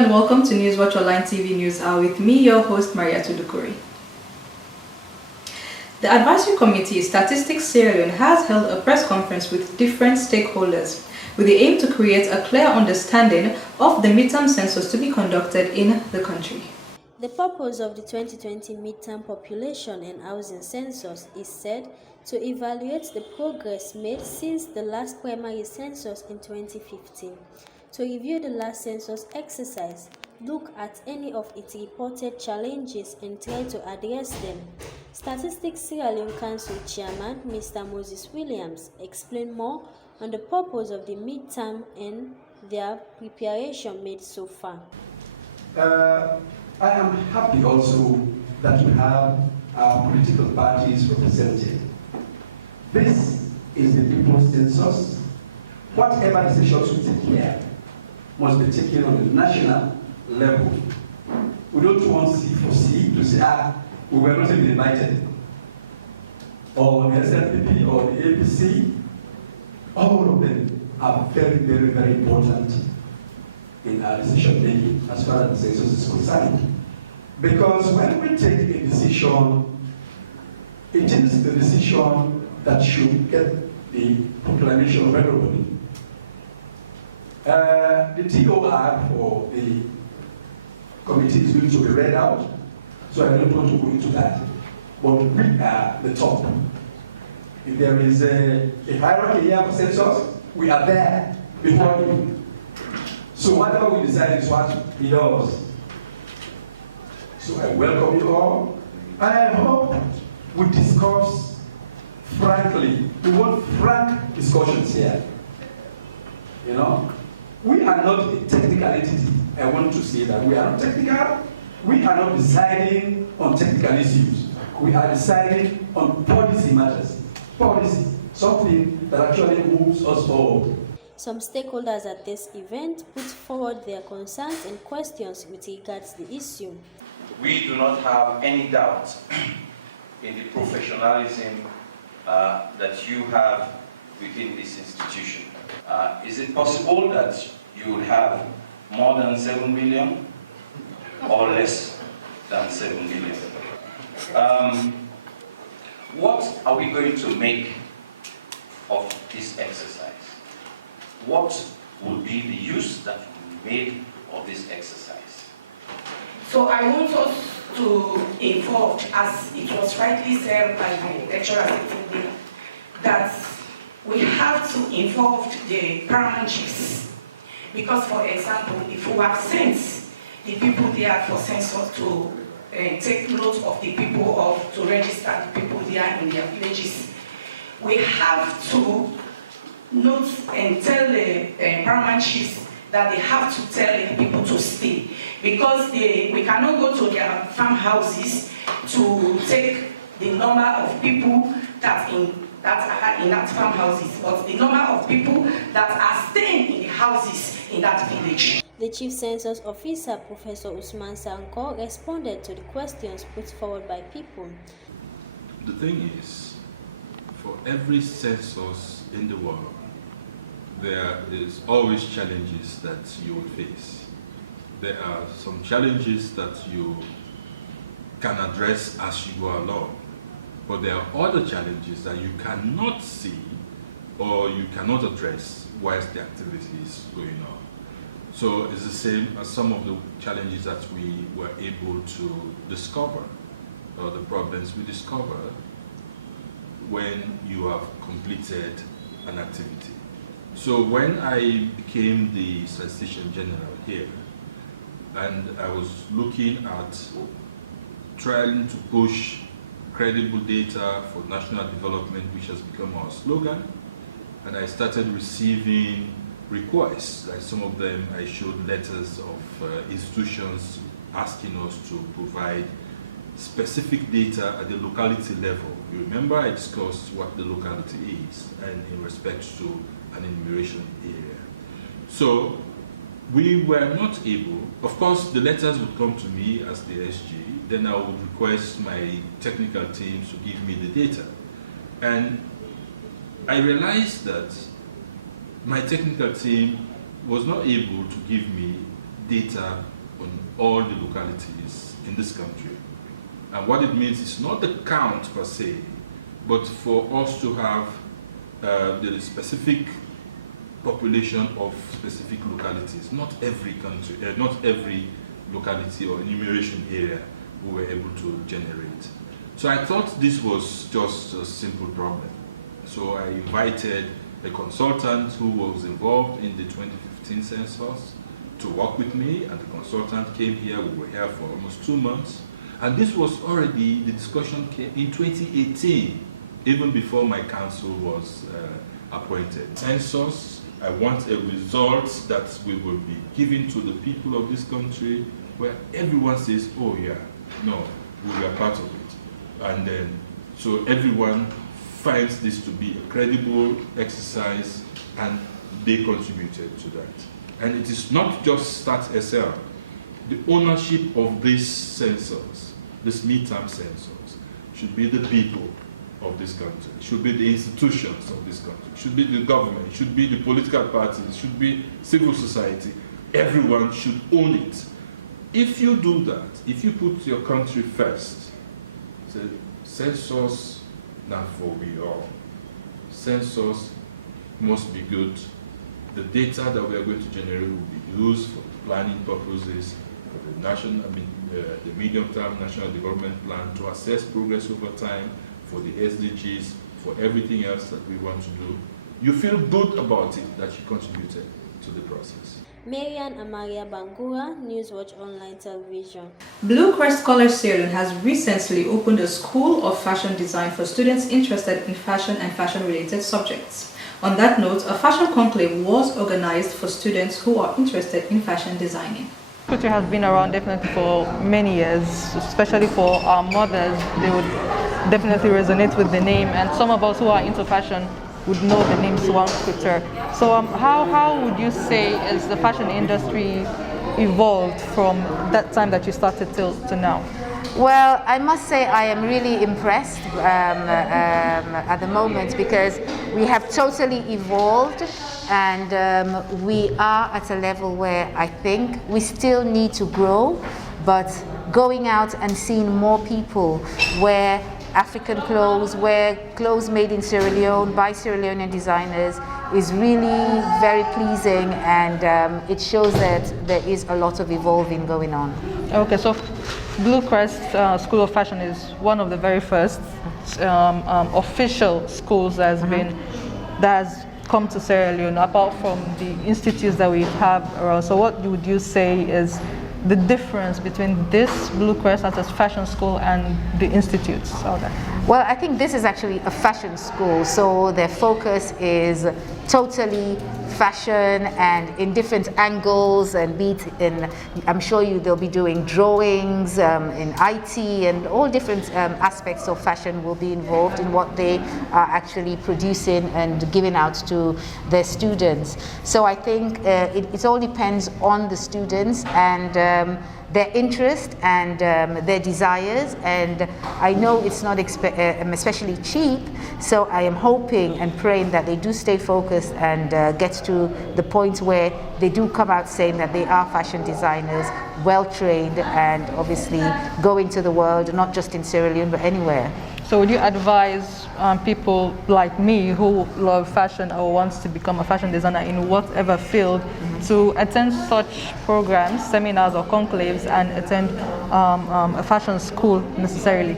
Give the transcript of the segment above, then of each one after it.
and welcome to Newswstch Online TV News Hour with me, your host, Maria Tudukuri. The Advisory Committee Statistics Sierra Leone has held a press conference with different stakeholders with the aim to create a clear understanding of the midterm census to be conducted in the country. The purpose of the 2020 midterm population and housing census is said to evaluate the progress made since the last primary census in 2015, to review the last census exercise, look at any of its reported challenges and try to address them. Statistics Sierra Leone Council Chairman Mr. Moses Williams explained more on the purpose of the midterm and their preparation made so far. I am happy also that we have our political parties represented. This is the people's census. Whatever decisions we take here must be taken on the national level. We don't want C4C to say, we were not even invited. Or the SLPP or the APC, all of them are very, very, very important in our decision making as far as the census is concerned. Because when we take a decision, it is the decision that should get the proclamation of everybody. The TOR for the committee is going to be read out, so I don't want to go into that. But we are the top. If there is a hierarchy here for census, we are there before you. So whatever we decide is what he does. So I welcome you all, and I hope we discuss frankly. We want frank discussions here. You know, we are not a technical entity. I want to say that we are not technical. We are not deciding on technical issues. We are deciding on policy matters. Policy, something that actually moves us forward. Some stakeholders at this event put forward their concerns and questions with regards to the issue. We do not have any doubt in the professionalism that you have within this institution. Is it possible that you would have more than 7 million or less than 7 million? What are we going to make of this exercise? What would be the use that will be made of this exercise? So I want us to involve, as it was rightly said by the lecturer sitting there, that we have to involve the paramount chiefs. Because, for example, if we have sent the people there for census to take note of the people, to register the people there in their villages, we have to note and tell the paramount chiefs that they have to tell the people to stay, because we cannot go to their farmhouses to take the number of people that are in that farmhouses, but the number of people that are staying in the houses in that village. The Chief Census Officer, Professor Usman Sanko, responded to the questions put forward by people. The thing is, for every census in the world, there is always challenges that you will face. There are some challenges that you can address as you go along, but there are other challenges that you cannot see or you cannot address whilst the activity is going on. So it's the same as some of the challenges that we were able to discover, or the problems we discover when you have completed an activity. So when I became the Statistician General here, and I was looking at trying to push credible data for national development, which has become our slogan, and I started receiving requests, like some of them I showed letters of institutions asking us to provide specific data at the locality level. You remember I discussed what the locality is and in respect to an enumeration area. So we were not able, of course the letters would come to me as the SG, then I would request my technical teams to give me the data. And I realized that my technical team was not able to give me data all the localities in this country. And what it means is not the count per se, but for us to have the specific population of specific localities. Not every country, not every locality or enumeration area we were able to generate. So I thought this was just a simple problem. So I invited a consultant who was involved in the 2015 census to work with me, and the consultant came here. We were here for almost 2 months. And this was already, the discussion came in 2018, even before my council was appointed. Census, I want a result that we will be giving to the people of this country where everyone says, oh yeah, no, we are part of it. And then, so everyone finds this to be a credible exercise, and they contributed to that. And it is not just Stat SL. The ownership of this census, this midterm census, should be the people of this country. It should be the institutions of this country. It should be the government. It should be the political parties. It should be civil society. Everyone should own it. If you do that, if you put your country first, say, census not for we all. Census must be good. The data that we are going to generate will be used for planning purposes, for the national, the medium-term national development plan, to assess progress over time, for the SDGs, for everything else that we want to do. You feel good about it that you contributed to the process. Marian Amaria Bangura, Newswstch Online Television. Blue Crest Scholars Sierra Leone has recently opened a school of fashion design for students interested in fashion and fashion-related subjects. On that note, a fashion conclave was organized for students who are interested in fashion designing. Culture has been around definitely for many years, especially for our mothers. They would definitely resonate with the name, and some of us who are into fashion would know the name Swan Couture. So how would you say is the fashion industry evolved from that time that you started till to now? Well, I must say I am really impressed at the moment, because we have totally evolved, and we are at a level where I think we still need to grow, but going out and seeing more people wear African clothes, wear clothes made in Sierra Leone by Sierra Leonean designers is really very pleasing, and it shows that there is a lot of evolving going on. Okay, so Blue Crest School of Fashion is one of the very first official schools that has come to Sierra Leone, apart from the institutes that we have around. So what would you say is the difference between this Blue Crest as a fashion school and the institutes out there? Well, I think this is actually a fashion school, so their focus is totally fashion and in different angles, and be it in, I'm sure they'll be doing drawings, in IT, and all different aspects of fashion will be involved in what they are actually producing and giving out to their students. So I think it all depends on the students and their interest and their desires, and I know it's not especially cheap, so I am hoping and praying that they do stay focused and get to the point where they do come out saying that they are fashion designers, well trained, and obviously go into the world, not just in Sierra Leone but anywhere. So would you advise people like me who love fashion or wants to become a fashion designer in whatever field to attend such programs, seminars or conclaves, and attend a fashion school necessarily?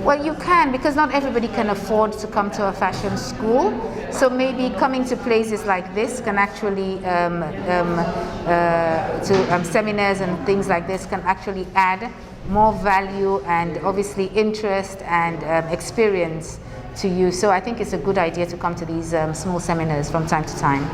Well, you can, because not everybody can afford to come to a fashion school. So maybe coming to places like this can actually, to seminars and things like this can actually add more value and obviously interest and experience to you. So I think it's a good idea to come to these small seminars from time to time.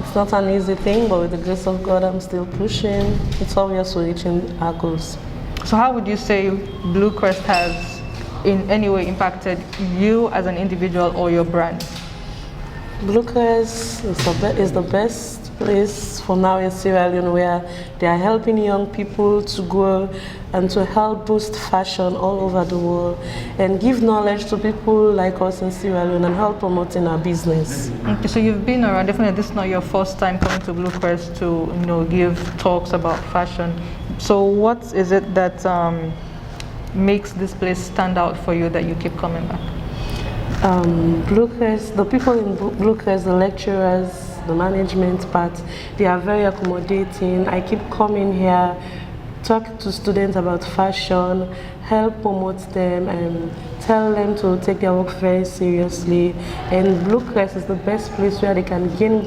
It's not an easy thing, but with the grace of God, I'm still pushing. It's obvious we're reaching our goals. So how would you say Blue Crest has in any way impacted you as an individual or your brand? Blue Crest is the best place for now in Sierra Leone, where they are helping young people to grow and to help boost fashion all over the world and give knowledge to people like us in Sierra Leone and help promoting our business. Okay, so you've been around. Definitely, this is not your first time coming to Blue Crest to give talks about fashion. So what is it that makes this place stand out for you that you keep coming back? Bluecrest, the people in Bluecrest, the lecturers, the management part, they are very accommodating. I keep coming here, talk to students about fashion, help promote them, and tell them to take their work very seriously. And Bluecrest is the best place where they can gain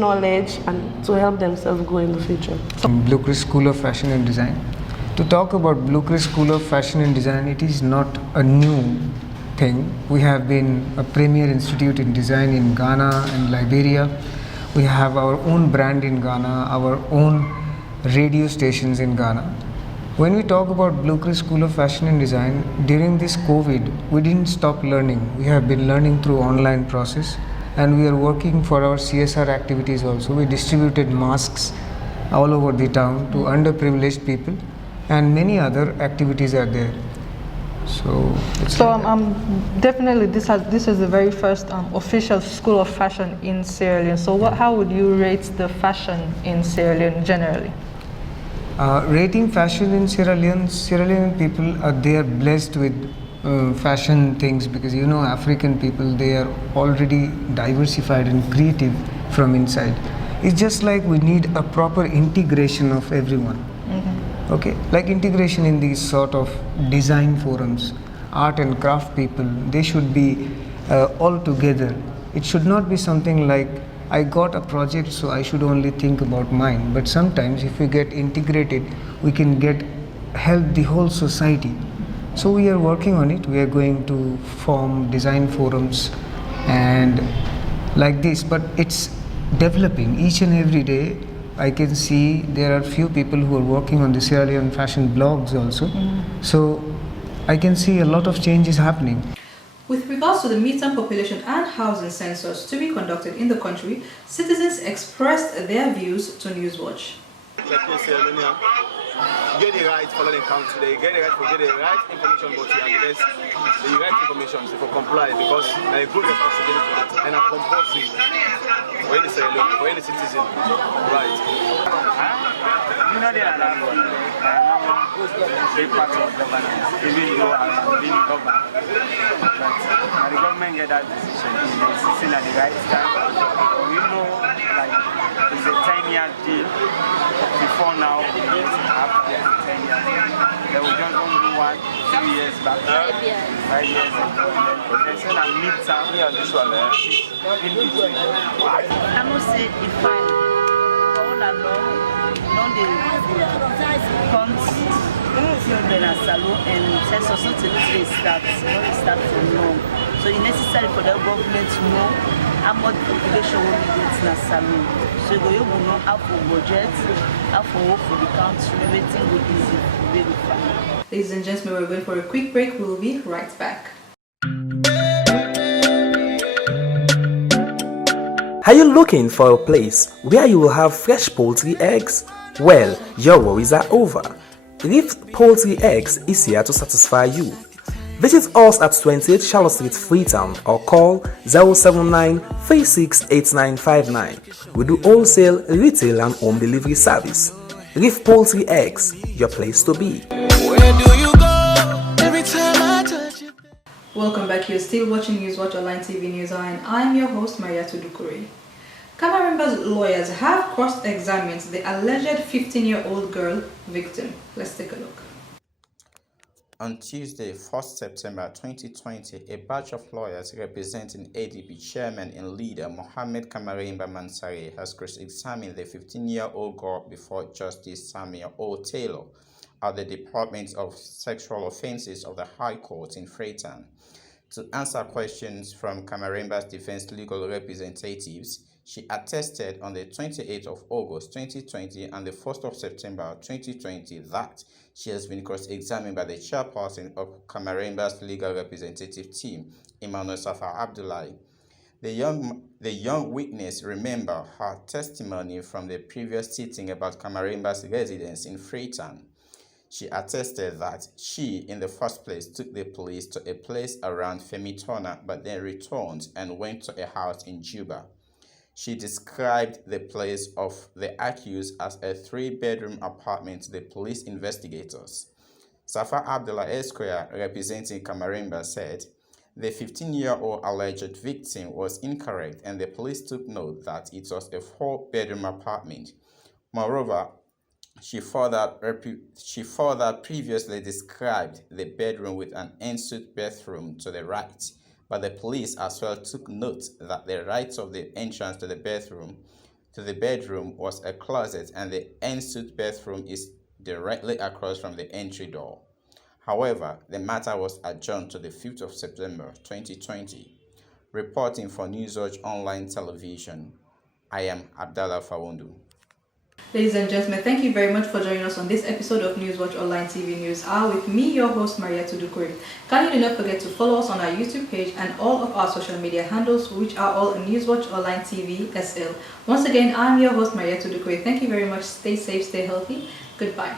knowledge and to help themselves grow in the future. Bluecrest School of Fashion and Design. To talk about Bluecrest School of Fashion and Design, it is not a new thing. We have been a premier institute in design in Ghana and Liberia. We have our own brand in Ghana, our own radio stations in Ghana. When we talk about Bluecrest School of Fashion and Design, during this COVID, we didn't stop learning. We have been learning through online process, and we are working for our CSR activities also. We distributed masks all over the town to underprivileged people, and many other activities are there. So Definitely this is the very first official school of fashion in Sierra Leone. So how would you rate the fashion in Sierra Leone generally? Rating fashion in Sierra Leone people they are blessed with fashion things, because African people, they are already diversified and creative from inside. It's just like we need a proper integration of everyone. Okay, like integration in these sort of design forums, art and craft people, they should be all together. It should not be something like, I got a project so I should only think about mine. But sometimes if we get integrated, we can help the whole society. So we are working on it. We are going to form design forums and like this, but it's developing each and every day. I can see there are few people who are working on the Sierra Leone fashion blogs also. So I can see a lot of changes happening. With regards to the midterm population and housing census to be conducted in the country, citizens expressed their views to Newswstch. Get the right for the count today, get the right for get the right information, but you address the right information for comply, because a good responsibility and a compulsory for any citizen. Right. You know they are big part of governance, even though I'm being governed. But the government get that decision, it's sitting at the right time. We know like it's a 10-year deal. Before now, after 10 years, there was just only 1-2 years back. 5 years ago. There's a midterm on this one, in between. I must say, if I all along, non the children and salon and census utility start from long. So it's necessary for the government to know how much population will be getting a salon. So you will know how for budget, how for work for the country, everything will be easy to verify. Ladies and gentlemen, we're going for a quick break. We'll be right back. Are you looking for a place where you will have fresh poultry eggs? Well, your worries are over. Reef Poultry Eggs is here to satisfy you. Visit us at 28 Charlotte Street, Freetown, or call 079-368959. We do wholesale, retail and home delivery service. Reef Poultry Eggs, your place to be. Where do you go every time I touch you? Welcome back. You're still watching Newswstch Online TV News, and I'm your host, Maria Tudukuri. Kamarimba's lawyers have cross-examined the alleged 15-year-old girl victim. Let's take a look. On Tuesday, 1st September 2020, a batch of lawyers representing ADP chairman and leader Mohammed Kamarimba Mansari has cross-examined the 15-year-old girl before Justice Samuel O. Taylor at the Department of Sexual Offences of the High Court in Freetown. To answer questions from Kamarimba's defense legal representatives, she attested on the 28th of August 2020 and the 1st of September 2020 that she has been cross-examined by the chairperson of Kamarimba's legal representative team, Emmanuel Safar Abdullahi. The young witness remembered her testimony from the previous sitting about Kamarimba's residence in Freetown. She attested that she, in the first place, took the police to a place around Femitona, but then returned and went to a house in Juba. She described the place of the accused as a 3-bedroom apartment to the police investigators. Safa Abdullah Esquire, representing Kamarimba, said the 15-year-old alleged victim was incorrect and the police took note that it was a 4-bedroom apartment. Moreover, she further previously described the bedroom with an ensuite bathroom to the right, but the police as well took note that the right of the entrance to the bedroom was a closet and the ensuite bathroom is directly across from the entry door. However, the matter was adjourned to the 5th of September 2020. Reporting for Newswstch Online Television, I am Abdallah Fawundu. Ladies and gentlemen, thank you very much for joining us on this episode of Newswstch Online TV News Hour with me, your host, Maria Tudukuri. Kindly do not forget to follow us on our YouTube page and all of our social media handles, which are all on Newswstch Online TV SL. Once again, I'm your host, Maria Tudukuri. Thank you very much. Stay safe, stay healthy. Goodbye.